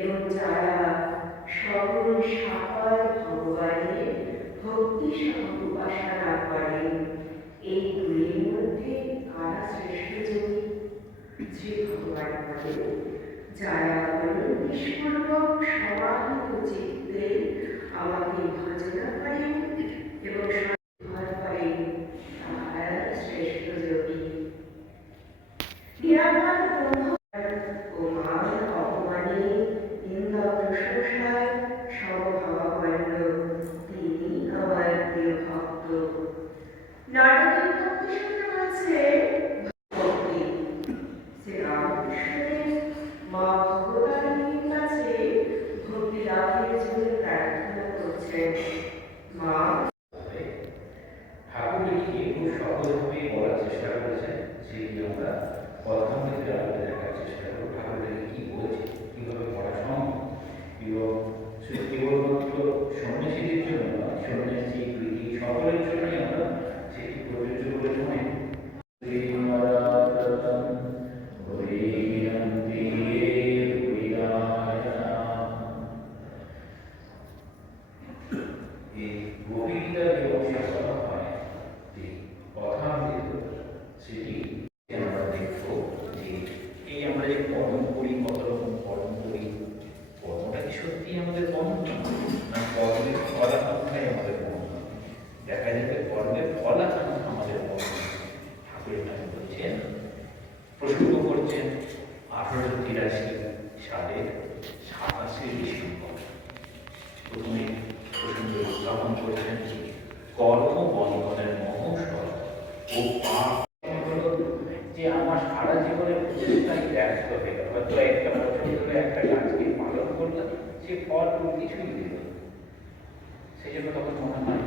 এবং যারা সকল সাকার ভগবানের ভক্তিসহ উপাসনা করেন, এই দুইয়ের মধ্যে কারা শ্রেষ্ঠ যোগী? শ্রী ভগবান বলেন, যারা নিষ্পূর্বক সমাহিত চিত্তে আমাকে ভজনা করেন এবং ভর করেন, তাহারা শ্রেষ্ঠ যোগী। নিরাকার ও মান অপমানে নিন্দা প্রশংসায় সমভাবাপন্ন তিনি আমার প্রিয় ভক্ত। নারদের ভক্তি সূত্র বলছে ভক্তি শ্রীরামকৃষ্ণের মা ভগবতারিণীর কাছে ভক্তি লাভের জন্য প্রার্থনা করছেন। মা ঠাকুরকে খুব সহজভাবে বলার চেষ্টা করেছেন, সেটি আমরা কথামৃতে আলোচনা দেখার চেষ্টা করব। ঠাকুরকে কি বলছে, কিভাবে পড়া সম্ভব, এবং শুধু কেবলমাত্র সন্ন্যাসীদের জন্য নয়, সন্ন্যাসী প্রীতি সকলের জন্যই আমরা সেটি প্রযোজ্য বলে মনে করি। এই গোপীগীতা যে অংশে বলা হয় যে কথামৃত, সেটি আমরা দেখব যে এই আমরা যে কর্ম করি, কত রকম কর্ম করি, কর্মটা কি সত্যি আমাদের কর্ম না কর্মের ফলাকাঙ্ক্ষাই আমাদের কর্ম? দেখা যাবে কর্মের ফলাকাঙ্ক্ষা আমাদের কর্ম। ঠাকুর এখানে বলছেন, প্রসঙ্গ করছেন 1883 সালের 27শে ডিসেম্বর। প্রথমে প্রসঙ্গ উত্থাপন করেছেন কর্ম বন্ধনের মহোৎসব ও পাপ যে আমার সারা জীবনের প্রচেষ্টাই ব্যর্থ হয়ে গেল। হয়তো একটা বছর ধরে একটা গাছকে পালন করলাম, সে ফল কিছুই দিল, সেই জন্য তখন মনে হয়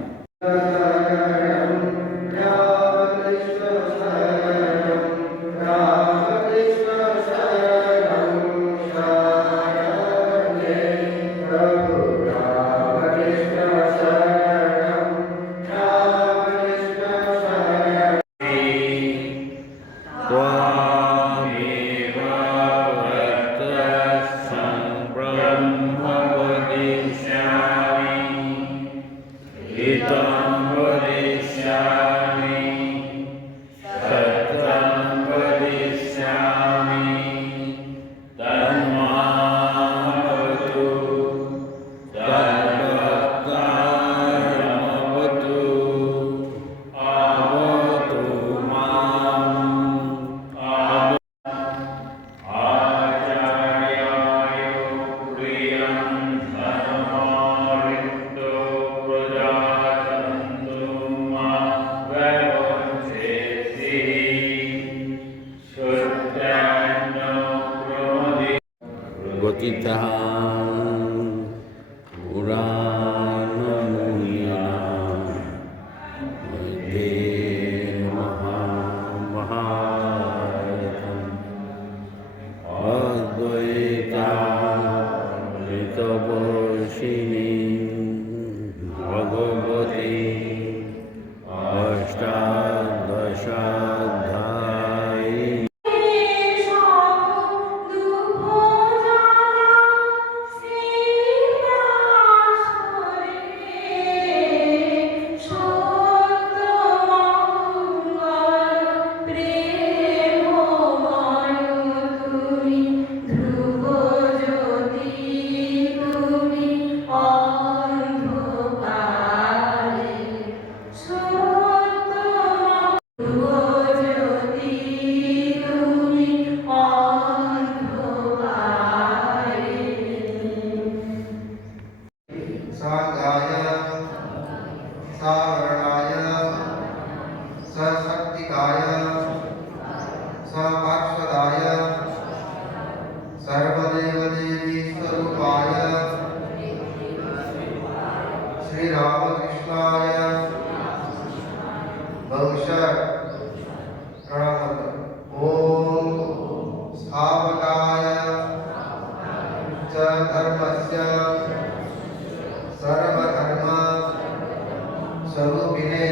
स्वरूपिणे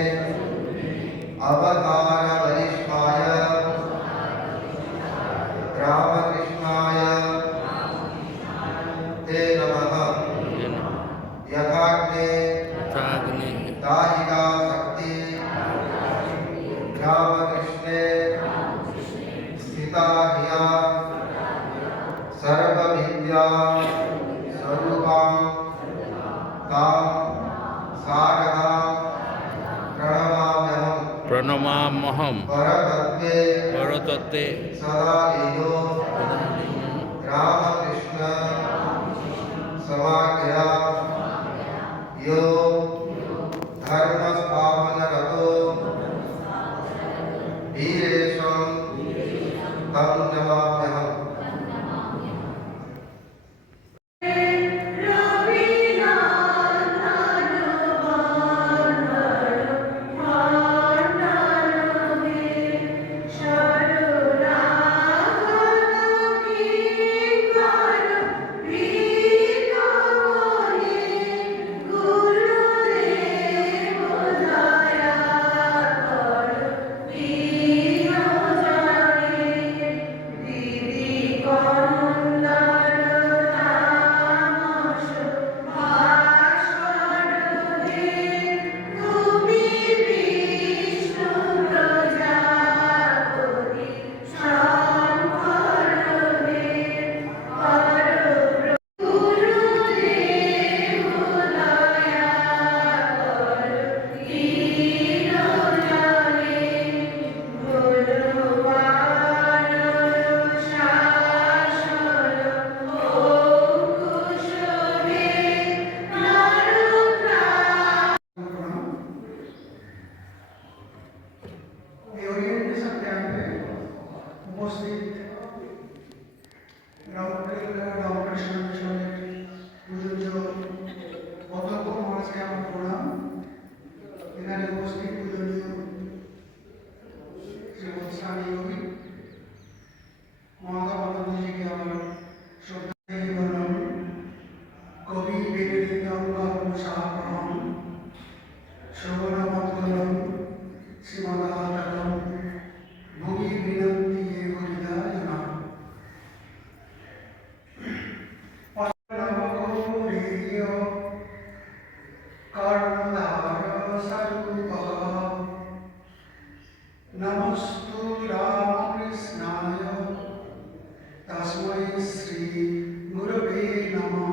अवतार गीता हिया सर्वविद्या स्वरूपां तां शारदां प्रणमाम्यहं परतत्त्वे परतत्ते सदा लीनो रामकृष्ण समाख्या यो धर्मस्थापनरतो वीरेशं तं नमाम्यहम्। এই ওরিয়েন্টেশন ক্যাম্পে উপস্থিত রামকৃষ্ণ মিশনের পূজ্য অধ্যক্ষ মহাশয়কে আমার প্রণাম। এখানে উপস্থিত পূজনীয় শ্রীমৎ স্বামী যোগী মহাকামানন্দজিকে আমার শ্রদ্ধা জীবনম কবি বেদিতম সাহম শ্রবণমঙ্গলম শ্রীমদাতম ভূমি বিনন্তি হরিদায় নমঃ। পরমগৌরীয় কর্ণধার স্বরূপঃ নমস্তু রামকৃষ্ণায় তস্मै শ্রী গুরবে নমঃ।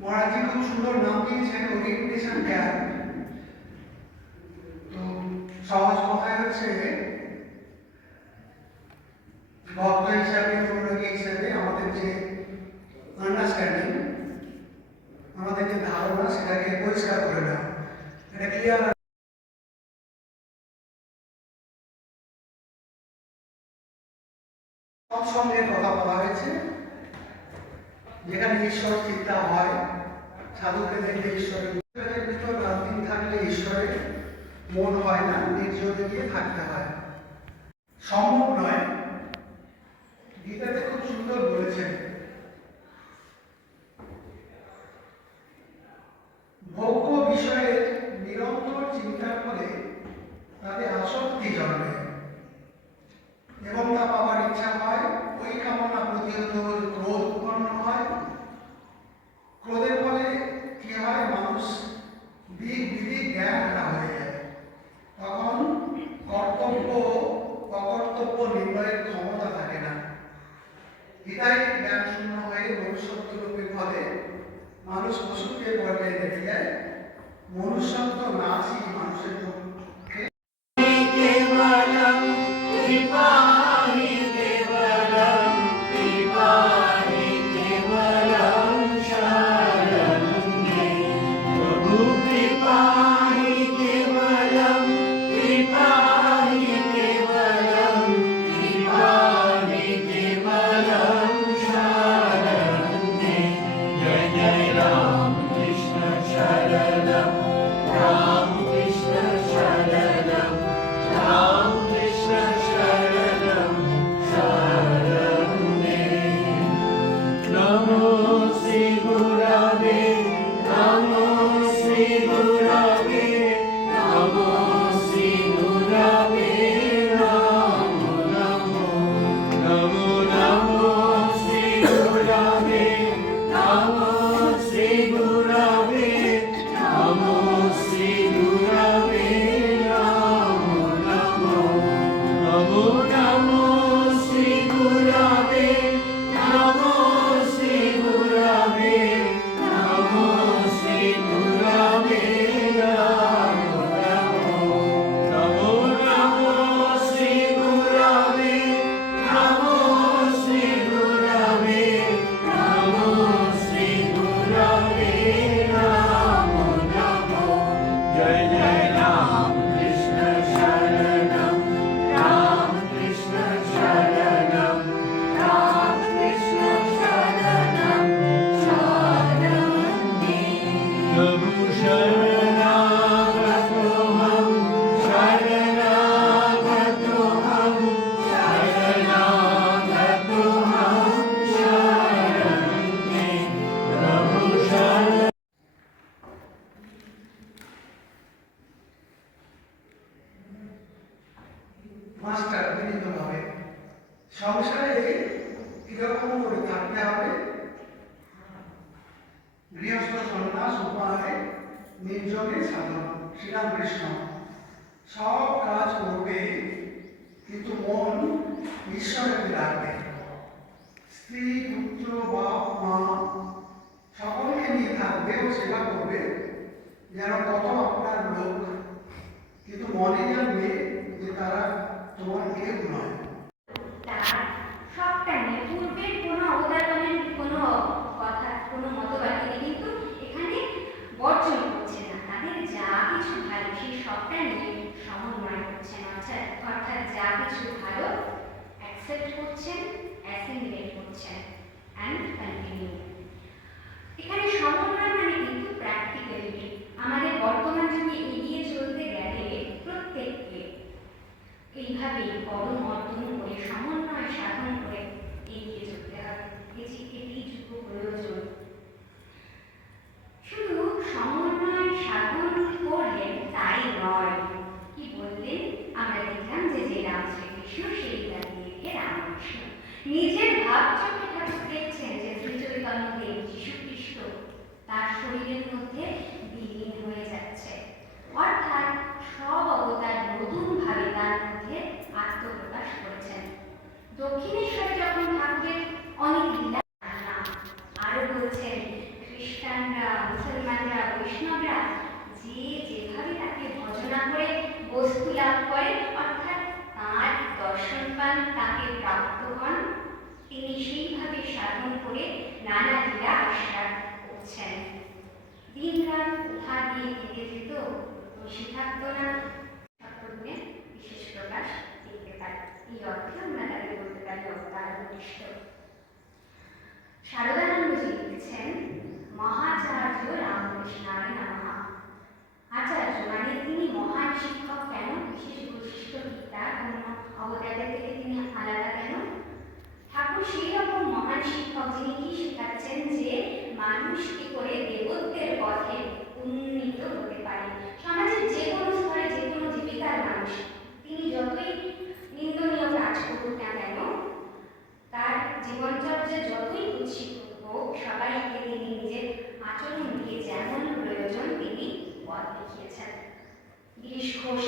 মহারাজজি খুব সুন্দর নাম দিয়েছেন ওরিয়েন্টেশন ক্যাম্প। তো সহজ কথায় হচ্ছে ভক্ত হিসাবে অনুরাগী হিসাবে আমাদের যে আন্ডারস্ট্যান্ডিং, আমাদের যে ধারণা সেটাকে পরিষ্কার করে দেওয়া, এটা ক্লিয়ার সব সঙ্গে কথা বলা হয়েছে। যেখানে ঈশ্বর চিন্তা হয়, সাধুকে দেখলে ঈশ্বরের ভিতর রাত দিন থাকলে ঈশ্বরের মন হয় না, নির্জনে গিয়ে থাকতে হয়, সম্ভব নয়। গীতাতে খুব সুন্দর বলেছেন, ভোগ্য বিষয়ের নিরন্তর চিন্তার ফলে তাদের আসক্তি জন্মে এবং তা পাওয়ার ইচ্ছা হয়। ওই কামনা প্রতিহত ক্রোধ উৎপন্ন হয়। ক্রোধের ফলে কি হয়? মানুষ দিক বিদিক জ্ঞান হারা হয়ে যায়। তখন কর্তব্য অকর্তব্য নির্ণয়ের ক্ষমতা থাকে না। হৃদয় জ্ঞান শূন্য হয়ে মনুষ্যত্ব রূপের ফলে মানুষ পশুকে পর্যায়ে দেখে যায়। মনুষ্যত্ব নাচই মানুষের পক্ষে Ram Krishna মাস্টার বিনীতভাবে সংসারে কিরকম করে থাকতে হবে, গৃহস্থ সন্ন্যাস উপায় নির্জনে সাধন। শ্রীরামকৃষ্ণ সব কাজ করবে কিন্তু মন ঈশ্বরের রাখবে। স্ত্রী, পুত্র, বাপ, মা সকলকে নিয়ে থাকবে ও সেবা করবে যেন কত আপনার লোক, কিন্তু মনে জানবে যে তারা তোমার কেউ নয়। তার সবটা নিয়ে পূর্বের কোনো অবদানের কোনো কথা, কোনো মতবাদকে কিন্তু এখানে বর্জন করছে না। তাদের যা কিছু ভালো সেই সবটা নিয়ে সমন্বয় করছেন, অর্থাৎ যা কিছু ভালো অ্যাকসেপ্ট করছেন, অ্যাসিমিলেট করছেন অ্যান্ড কন্টিনিউ। এখানে সমন্বয় মানে কিন্তু প্র্যাকটিক্যালিটি। আমাদের বর্তমান যুগে এগিয়ে চলতে গেলে প্রত্যেককে এইভাবে কদম অর্জন করে সমন্বয় সাধন করে এগিয়ে চলতে হবে। এটি যুগ প্রয়োজন। শুধু সমন্বয় সাধন করলেন তাই নয়, কি বললেন? আমরা দেখলাম যে রাম শ্রীকৃষ্ণ সেই দাঁড়িয়ে রামকৃষ্ণ নিজের ভাব চোখে ঠাকুর দেখছেন যে শ্রী চৈতন্যদেব যীশু খ্রিস্ট তার শরীরের মধ্যে বিলীন হয়ে যাচ্ছে, অর্থাৎ সব অবতার নতুনভাবে তার মধ্যে আত্মপ্রকাশ করেছেন। দক্ষিণেশ্বরে যখন ঠাকুরের অনেক লীলা আরো বলছেন, খ্রিস্টানরা, মুসলমানরা, বৈষ্ণবরা যে যেভাবে তাকে ভজনা করে বস্তু লাভ করে, অর্থাৎ তাঁর দর্শন পান, তাকে প্রাপ্ত হন, তিনি সেইভাবে সাধন করে নানা লীলা আস্বাদ করছেন। দিন রাত কোথা দিয়ে কেটে যেত বেশি থাকতো না, ঠাকুরকে বিশেষ প্রকাশ দেখতে পাই। এই অর্থে আমরা তাকে বলতে পারি অবতার বৈশিষ্ট্য। শারদানন্দজি লিখছেন, মহাচার্য রামকৃষ্ণায় নমঃ। আচার্য মানে তিনি মহান শিক্ষক। কেন? বিশেষ বৈশিষ্ট্য কি তার? অন্য অবতারদের থেকে তিনি আলাদা কেন? ঠাকুর সেই রকম মহান শিক্ষক যিনি কি শেখাচ্ছেন যে মানুষ কি করে দেবত্বের পথে উন্নীত হতে পারে। সমাজের যে কোনো স্তরে, যে কোনো জীবিকার মানুষ তিনি যতই নিন্দনীয় কাজ করুক না কেন, তার জীবনচর্যা যতই কুৎসিত হোক, সবাইকে তিনি নিজের আচরণ দিয়ে যেমন প্রয়োজন তিনি পথ দেখিয়েছেন। গিরিশ ঘোষ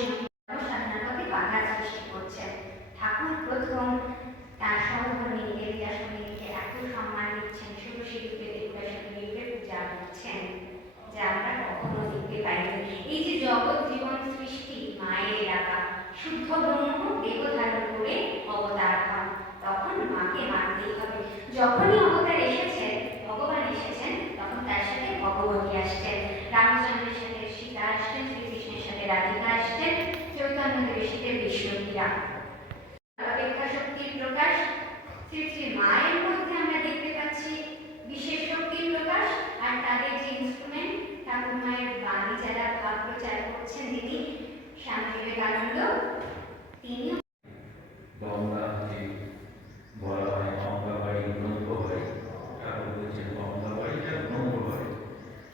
স্বাধীনতাকে বাধা সৃষ্টি করছেন। ঠাকুর প্রথম তার সহধর্মীকে বিদ্যাসমিতিকে এত সম্মান দিচ্ছেন, ষোড়শী রূপে দেবদাসী রূপে পূজা করছেন যা আমরা কখনো দেখতে পাইনি। এই যে জগৎ জীবন সৃষ্টি মায়ের এলাকা, শুদ্ধ ব্রহ্ম দেহ ধারণ করে অবতার হন, তখন মাকে মানতেই হবে। যখনই অবতার এসেছেন, ভগবান এসেছেন, তখন তার সাথে ভগবতী আসছেন। রামচন্দ্রের সাথে সীতা আসছেন, শ্রীকৃষ্ণের সাথে রাধিকা আসছেন, চৈতন্যদেবের সাথে বিষ্ণুপ্রিয়া। অপেক্ষা শক্তির প্রকাশ শ্রী শ্রী মায়ের মধ্যে আমরা দেখতে পাচ্ছি বিশেষ শক্তির প্রকাশ। আর তাদের যে ইনস্ট্রুমেন্ট, ঠাকুর মায়ের বাণী যারা ভাব প্রচার করছেন তিনি স্বামী বিবেকানন্দ, তিনি গঙ্গা যে বলা হয় গঙ্গা বাড়ি ব্রহ্ম বাড়ি, ঠাকুর বলছেন গঙ্গা বাড়িটা ব্রহ্ম বাড়ি,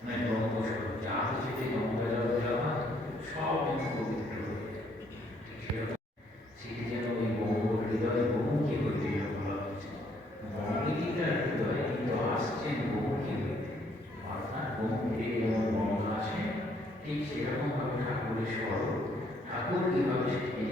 মানে ব্রহ্মস্বরূপ যা হচ্ছে যে গঙ্গা জল দেওয়া সব যেন পবিত্র হয়ে যায়। সেরকম সেটি যেন ওই বহু হৃদয় বহুমুখী হইতে বলা হচ্ছে। গঙ্গীটার হৃদয় কিন্তু আসছেন বহুমুখী হইতে, অর্থাৎ বহুমুখী থেকে যেমন গঙ্গা আসে, ঠিক সেরকমভাবে ঠাকুরের স্বরূপ, ঠাকুর কীভাবে সেটি